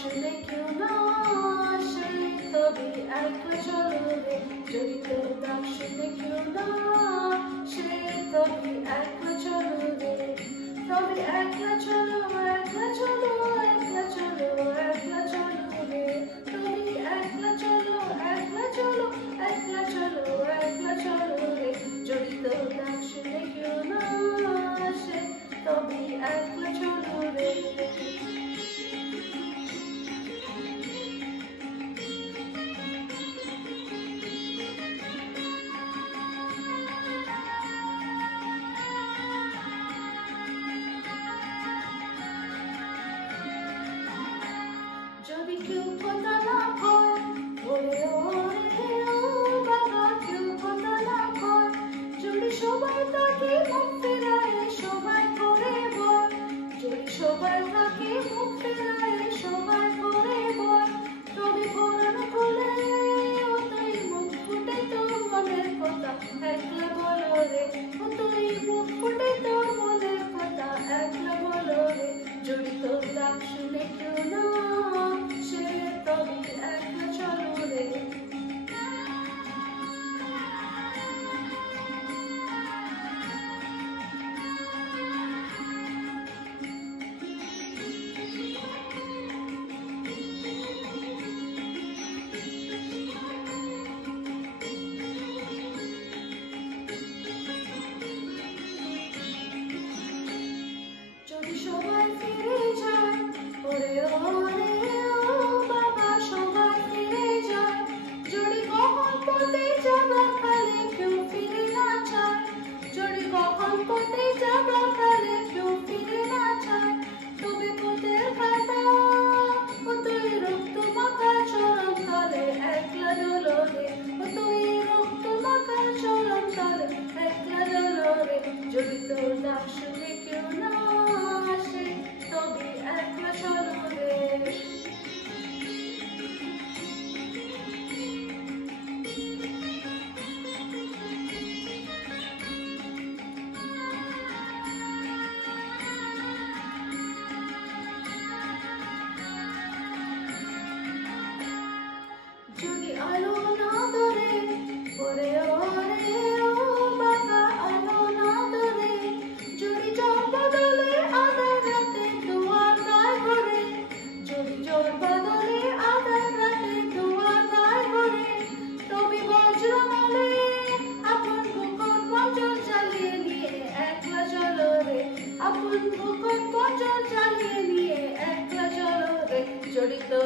শুনে কেউ না আসে তবে একলা চলো রে, যদি তোর ডাক শুনে কেউ না আসে তবে একলা চলো রে, তবে একলা চলো, একলা চলো, একলা চলো, একলা চলো রে, তবে একলা চলো, একলা চলো, একলা চলো, একলা চলো রে, যদি তোর ডাক শুনে কেউ না আসে তবে একলা চলো রে। যদি কেউ কথা না কয় ওরে ওরে ও বাবা, কেউ কথা না কয়, যদি সবাই তাকে মুখ ফেরায় সবাই করে বল, যদি সবাই তাকে মুখ ফেরায় সবাই করে বল, তবে কোরআন খুলে ও তুই মুখ ফুটে তোর মনের কথা একলা বলো রে, ও তুই মুখ ফুটে তোর মনের কথা একলা বলো রে, যদি তোর ডাক শুনে কেউ না আসে তবে একলা চলো রে। যদি সবাই ফিরে যায় ওরে ওরে ও বাবা, সবাই ফিরে যায়, যদি কখন পথে যাবার কালে কেউ ফিরে না চায়, যদি কখন পথে যাবার কালে কেউ ফিরে না চায়, তবে পথের কাটা ও তুই রক্ত মাখা চরণ তলে একলা দোলো রে, ও তুই রক্ত মাখা চরণ তলে একলা দোলো রে, যদি তোর ডাক শুনে কেউ না আসে তবে একলা চলো রে। যদি আলো না ধরে ওরে ওরে ও বাবা, আলো না ধরে, যদি জল বদলে আধার রাতে দুয়ার গায়ে ভরে, যদি জল বদলে আধার রাতে দুয়ার গায়ে ভরে, তবে বজ্র বলে আপন বুকর পঞ্জর জ্বালিয়ে নিয়ে একলা চলো রে, আপন বুকর পঞ্জর জ্বালিয়ে নিয়ে একলা চলো রে, যদি তো